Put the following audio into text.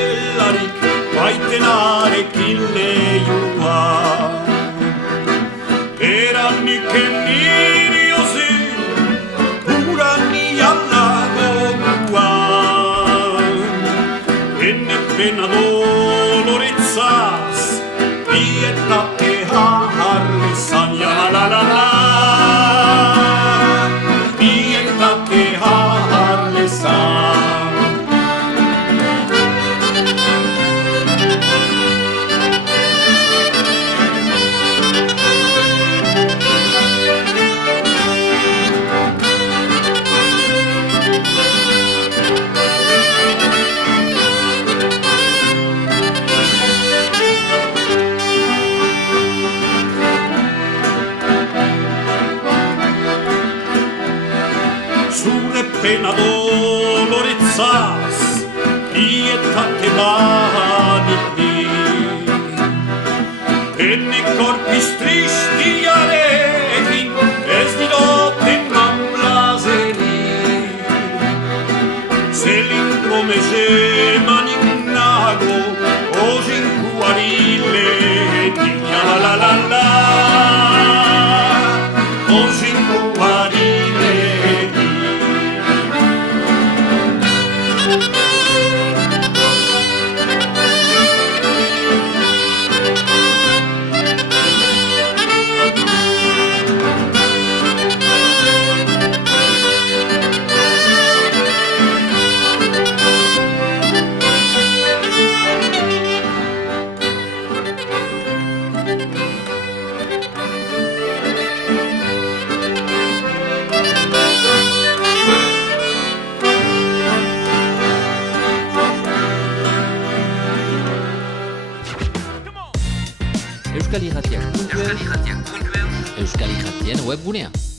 delarik baitenarekin lehiua. Eranik niri ozin, urani alagoguan. Enne pena doloretzaz, dietate harlezan, ja la la la. Dietate harlezan. Zure pena doloretzaz, dietate badik ni. Ene korpiz tristiarekin, ez diroten mamblazeri. Zelindrome zemanik nago, ozinkuari lehetik, ja la la la. Ozinkuari Euskal Irratiak.eus, Euskal Irratien webgunea.